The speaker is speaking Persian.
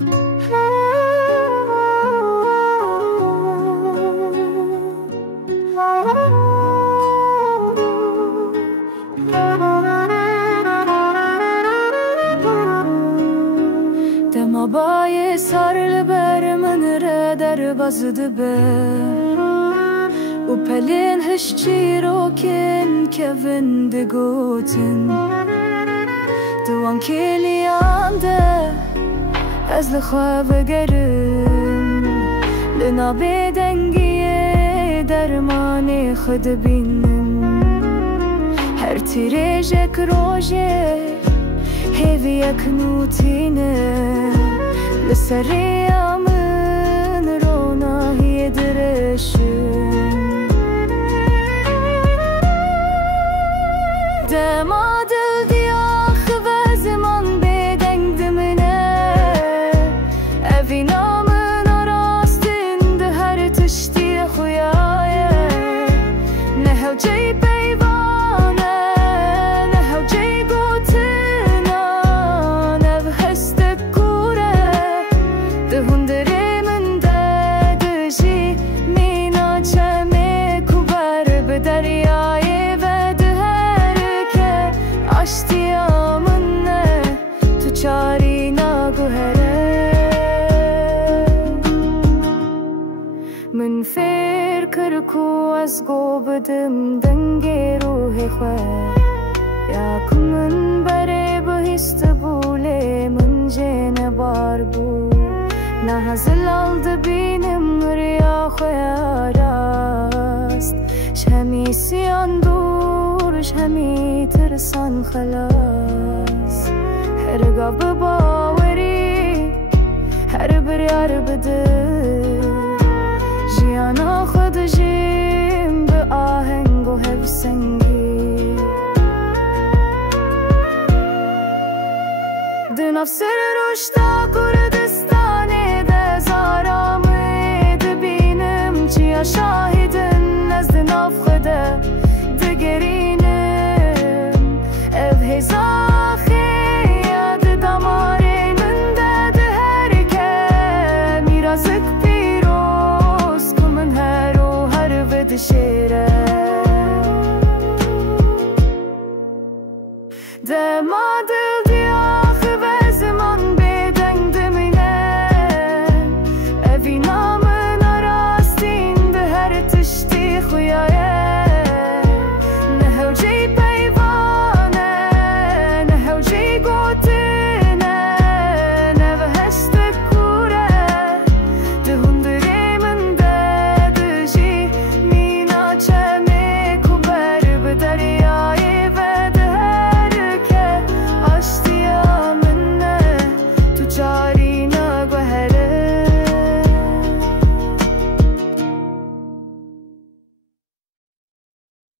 دما بای سر لبر من را در بازد بر و پلین هشچی رو کن که وندگوتن دوان کلیان ده از لخواب گرم لنا بدنگی درمان خود بینم هر تیرجک روژه هیوی یک نوتینه لسری آمن روناهی درشم دما دل دیاخ و زمان بدنگ دمنه اوی نامن آراستین ده هر تشتی خویایه نهو جی پیوانه نهو جی گوتنا نو هست کوره ده هندره من دادشی مینا چمه کوبر به دریای اشتیامنه تو چاری ناگوهره من فکر کو از گو بدم دنگ روح خواه یا که من بره بهست بوله من جن بار بو نه هزل آلد بینم ریا خواه راست شمی سیان دورش همی ترسان خلاص هرگاه باوری هر بریار بده جیانا خود جیم به آهنگ و حفظنگی دناف سر رشتا کردستانه ده زارامه بینم چیا شاهدن از دناف خوده دگرینم او هزار